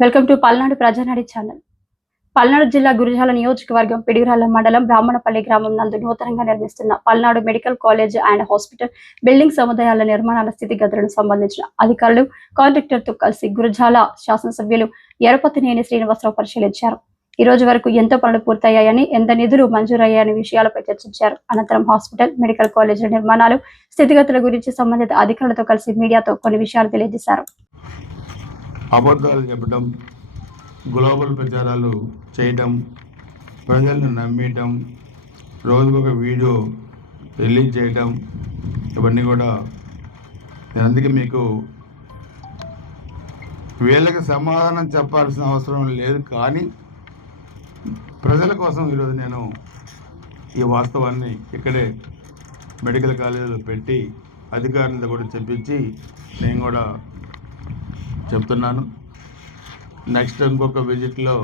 Welcome to Palnadu Prajanaadi channel. Palnadu జిల్లా గురిజాల నియోజకవర్గం పిడిగిరాల మండలం బ్రాహ్మణపల్లి గ్రామం నందు నూతనంగా నిర్మిస్తున్న Palnadu medical college and hospital building సముదాయాల నిర్మాణాల స్థితిగతులను సంబంధించిన అధికారులు కాంట్రాక్టర్తో కలిసి గురిజాల శాసనసభ్యులు ఎరపతినేని శ్రీనివాసరావు పరిశీలించారు. ఈ రోజు వరకు ఎంతో పనులు పూర్తయ్యాయని ఎంత నిధులు మంజూరయ్యాయని విషయాలపై చర్చించారు. అనంతరం హాస్పిటల్ మెడికల్ కాలేజీల నిర్మాణాలు స్థితిగతుల గురించి సంబంధిత అధికారులతో కలిసి మీడియాతో కొన్ని విషయాలు తెలియజేశారు. అబద్ధాలు చెప్పడం గ్లోబల్ ప్రచారాలు చేయటం ప్రజలను నమ్మేయటం రోజుకొక వీడియో రిలీజ్ చేయటం ఇవన్నీ కూడా నేను అందుకే మీకు వీళ్ళకి సమాధానం చెప్పాల్సిన అవసరం లేదు కానీ ప్రజల కోసం ఈరోజు నేను ఈ వాస్తవాన్ని ఇక్కడే మెడికల్ కాలేజీలో పెట్టి అధికారులతో కూడా చెప్పించి నేను కూడా చెప్తున్నాను. నెక్స్ట్ ఇంకొక విజిట్లో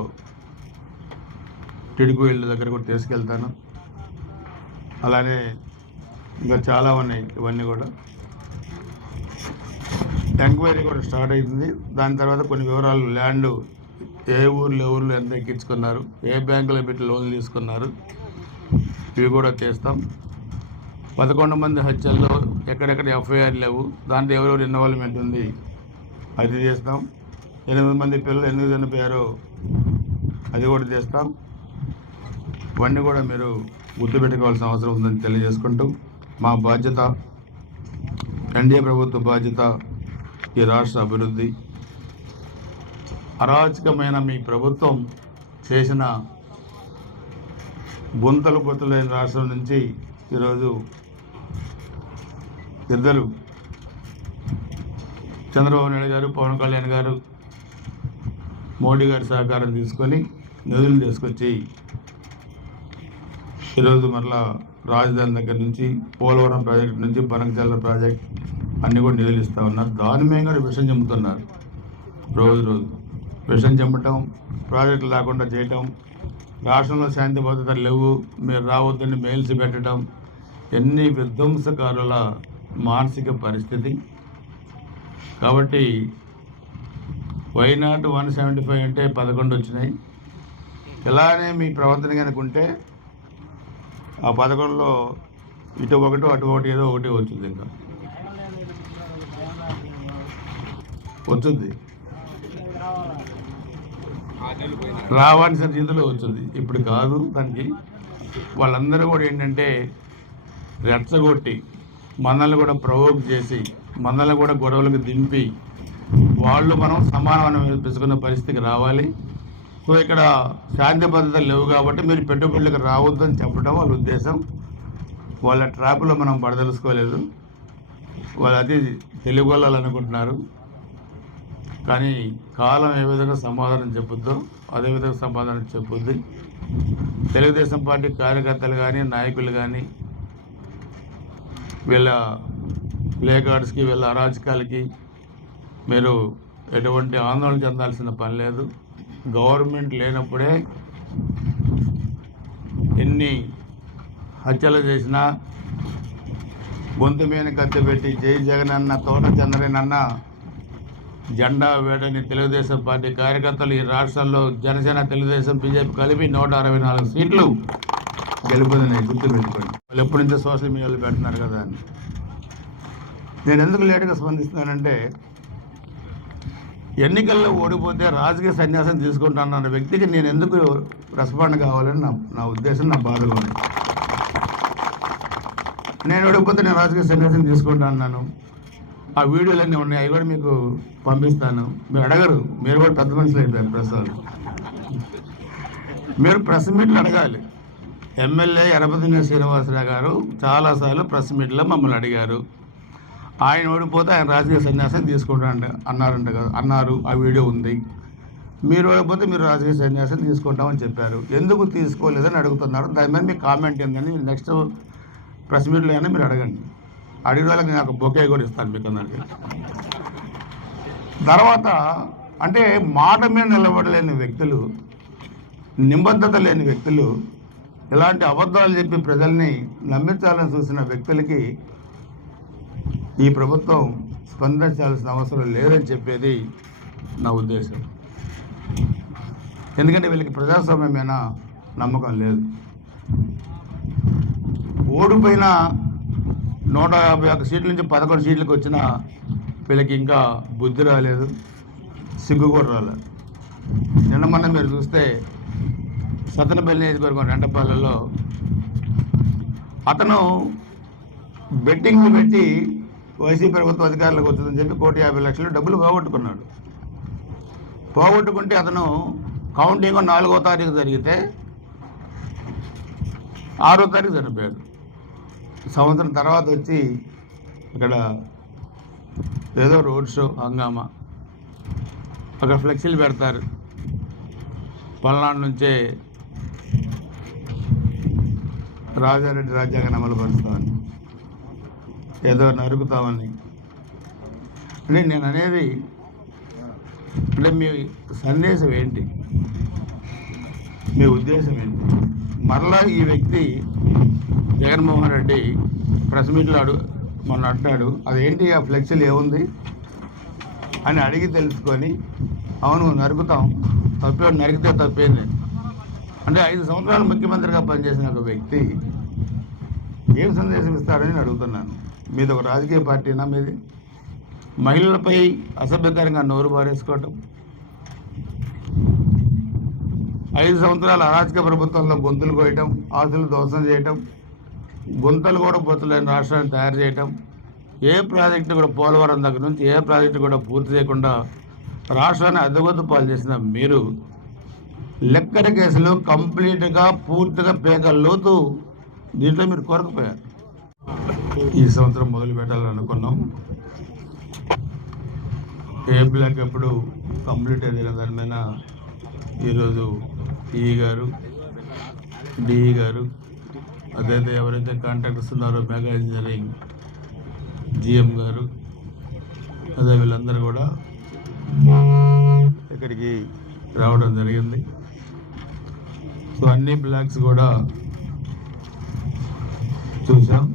టిడుకు ఇళ్ళ దగ్గర కూడా తీసుకెళ్తాను. అలానే ఇంకా చాలా ఉన్నాయి ఇవన్నీ కూడా. ఎంక్వైరీ కూడా స్టార్ట్ అవుతుంది దాని తర్వాత కొన్ని వివరాలు ల్యాండ్ ఏ ఊర్లో ఊర్లో ఎంత ఎక్కించుకున్నారు ఏ బ్యాంకులో పెట్టి లోన్లు తీసుకున్నారు ఇవి కూడా తీస్తాం. పదకొండు మంది హత్యల్లో ఎక్కడెక్కడ ఎఫ్ఐఆర్ లేవు దాంట్లో ఎవరెవరు ఇన్వాల్వ్మెంట్ ఉంది అది చేస్తాం. ఎనిమిది మంది పిల్లలు ఎందుకు చనిపోయారో అది కూడా చేస్తాం. ఇవన్నీ కూడా మీరు గుర్తుపెట్టుకోవాల్సిన అవసరం ఉందని తెలియజేసుకుంటూ మా బాధ్యత ఎన్డీఏ ప్రభుత్వ బాధ్యత ఈ రాష్ట్ర అభివృద్ధి. అరాచకమైన మీ ప్రభుత్వం చేసిన గుంతలు పొత్తులైన రాష్ట్రం నుంచి ఈరోజు ఇద్దరు చంద్రబాబు నాయుడు గారు పవన్ కళ్యాణ్ గారు మోడీ గారి సహకారం తీసుకొని నిధులు తీసుకొచ్చి ఈరోజు మరలా రాజధాని దగ్గర నుంచి పోలవరం ప్రాజెక్ట్ నుంచి బనకచల్ల ప్రాజెక్ట్ అన్నీ కూడా నిధులు ఇస్తూ ఉన్నారు. దాని మీద కూడా విషం చెమ్ముతున్నారు రోజు రోజు విషం చెంపటం ప్రాజెక్టులు లేకుండా చేయటం రాష్ట్రంలో శాంతి భద్రతలు లేవు మీరు రావద్దని మెయిల్స్ పెట్టడం ఎన్ని విధ్వంసకారుల మానసిక పరిస్థితి. కాబట్టి వైనాట్ వన్ సెవెంటీ ఫైవ్ అంటే పదకొండు వచ్చినాయి. ఇలానే మీ ప్రవర్తన కనుక ఉంటే ఆ పదకొండులో ఇటు ఒకటి అటు ఒకటి ఏదో ఒకటి వచ్చింది ఇంకా. వచ్చింది రావాల్సిన రీతిలో వచ్చింది ఇప్పుడు కాదు దానికి. వాళ్ళందరూ కూడా ఏంటంటే రెచ్చగొట్టి మనల్ని కూడా ప్రవోక్ చేసి మనల్ని కూడా గొడవలకు దింపి వాళ్ళు మనం సమానమైన పెంచుకున్న పరిస్థితికి రావాలి. సో ఇక్కడ శాంతి భద్రతలు లేవు కాబట్టి మీరు పెట్టుబడులకు రావద్దని చెప్పడం వాళ్ళ ఉద్దేశం. వాళ్ళ ట్రాప్లో మనం పడదలుసుకోలేదు వాళ్ళు అది తెలియగొల్లాలనుకుంటున్నారు కానీ కాలం ఏ విధంగా సమాధానం చెప్పుద్దో అదే విధంగా సమాధానం చెప్పుద్ది. తెలుగుదేశం పార్టీ కార్యకర్తలు కానీ నాయకులు కానీ వీళ్ళ ప్లే కార్డ్స్కి వీళ్ళ అరాచకాలకి మీరు ఎటువంటి ఆందోళన చెందాల్సిన పని లేదు. గవర్నమెంట్ లేనప్పుడే ఎన్ని హత్యలు చేసినా గొంతు మీద కత్తి పెట్టి జై జగన్ అన్న తోట చంద్రన్ జెండా వేడని తెలుగుదేశం పార్టీ కార్యకర్తలు ఈ రాష్ట్రంలో జనసేన తెలుగుదేశం బీజేపీ కలిపి నూట అరవై నాలుగు సీట్లు గెలుపొందినాయి గుర్తుపెట్టుకోండి. వాళ్ళు ఎప్పటి నుంచో సోషల్ మీడియాలో పెడుతున్నారు కదా అని. నేను ఎందుకు లేటుగా స్పందిస్తున్నానంటే ఎన్నికల్లో ఓడిపోతే రాజకీయ సన్యాసం తీసుకుంటానన్న వ్యక్తికి నేను ఎందుకు రెస్పాండ్ కావాలని నా నా ఉద్దేశం నా బాధగా ఉంది. నేను ఓడిపోతే నేను రాజకీయ సన్యాసం తీసుకుంటాను ఆ వీడియోలన్నీ ఉన్నాయి అవి కూడా మీకు పంపిస్తాను. మీరు అడగరు మీరు కూడా పెద్ద మనుషులు అయిపోయారు ప్రస్తుతాలు మీరు ప్రెస్ మీట్లు అడగాలి. ఎమ్మెల్యే ఎరపతిన శ్రీనివాసరావు గారు చాలాసార్లు ప్రెస్ మీట్లో మమ్మల్ని అడిగారు. ఆయన ఓడిపోతే ఆయన రాజకీయ సన్యాసం తీసుకుంటాడు అన్నారంట కదా. అన్నారు ఆ వీడియో ఉంది. మీరు ఓడిపోతే మీరు రాజకీయ సన్యాసం తీసుకుంటామని చెప్పారు. ఎందుకు తీసుకోలేదని అడుగుతున్నారు. దాని మీద మీ కామెంట్ ఏంటని నెక్స్ట్ ప్రెస్ మీట్లో అయినా మీరు అడగండి. అడిగిన వాళ్ళకి నేను ఒక బొకే కూడా ఇస్తాను మీకు అందరికి. తర్వాత అంటే మాట మీద నిలబడలేని వ్యక్తులు నిబద్ధత లేని వ్యక్తులు ఇలాంటి అబద్ధాలు చెప్పి ప్రజల్ని నమ్మించాలని చూసిన వ్యక్తులకి ఈ ప్రభుత్వం స్పందించాల్సిన అవసరం లేదని చెప్పేది నా ఉద్దేశం. ఎందుకంటే వీళ్ళకి ప్రజాస్వామ్యం మీద నమ్మకం లేదు. ఓడిపోయిన నూట యాభై ఒక్క సీట్ల నుంచి పదకొండు సీట్లకు వచ్చిన వీళ్ళకి ఇంకా బుద్ధి రాలేదు సిగ్గు కూడా రాలేదు. నిన్న మొన్న మీరు చూస్తే సతనపల్లి నియోజకవర్గం రెండపల్లెలో అతను బెట్టింగ్లు పెట్టి వైసీపీ ప్రభుత్వ అధికారులకు వచ్చిందని చెప్పి కోటి యాభై లక్షలు డబ్బులు పోగొట్టుకున్నాడు. పోగొట్టుకుంటే అతను కౌంటింగ్ నాలుగో తారీఖు జరిగితే ఆరో తారీఖు చనిపోయాడు సంవత్సరం తర్వాత వచ్చి ఇక్కడ ఏదో రోడ్ షో హంగామా. అక్కడ ఫ్లెక్సీలు పెడతారు. పల్నాడు నుంచే రాజారెడ్డి రాజ్యాంగాన్ని అమలు పరుస్తామని. ఏదో నరుకుతామని. అంటే నేను అనేది అంటే మీ సందేశం ఏంటి? మీ ఉద్దేశం ఏంటి? మరలా ఈ వ్యక్తి జగన్మోహన్ రెడ్డి ప్రెస్ మీట్లో అడు మొన్న అంటాడు అదేంటి ఆ ఫ్లెక్సీలు ఏముంది? అని అడిగి తెలుసుకొని అవును నరుకుతాం. తప్పే నరికితే తప్పేంది. అంటే ఐదు సంవత్సరాలు ముఖ్యమంత్రిగా పనిచేసిన ఒక వ్యక్తి ఏం సందేశం ఇస్తాడని అడుగుతున్నాను. మీది ఒక రాజకీయ పార్టీనా మీది. మహిళలపై అసభ్యకరంగా నోరు బారేసుకోవటం ఐదు సంవత్సరాల అరాజక ప్రభుత్వంలో గొంతులు కోయటం ఆస్తులు దోషం చేయటం గుంతలు కూడా పొత్తులేని రాష్ట్రాన్ని తయారు చేయటం. ఏ ప్రాజెక్టు కూడా పోలవరం దగ్గర నుంచి ఏ ప్రాజెక్టు కూడా పూర్తి చేయకుండా రాష్ట్రాన్ని అద్దగొద్దు పాలు చేసిన మీరు లెక్కల కేసులు కంప్లీట్గా పూర్తిగా పేక లోతు దీంట్లో మీరు కోరకపోయారు. ఈ సంవత్సరం మొదలు పెట్టాలని అనుకున్నాం. ఏ బ్లాక్ ఎప్పుడు కంప్లీట్ అయిన దాని మీద ఈరోజు ఈ గారు డిఈ గారు అదైతే ఎవరైతే కాంట్రాక్టర్స్ ఉన్నారో మెగా ఇంజనీరింగ్ జిఎం గారు అదే వీళ్ళందరూ కూడా ఇక్కడికి రావడం జరిగింది. సో అన్ని బ్లాక్స్ కూడా చూసాం.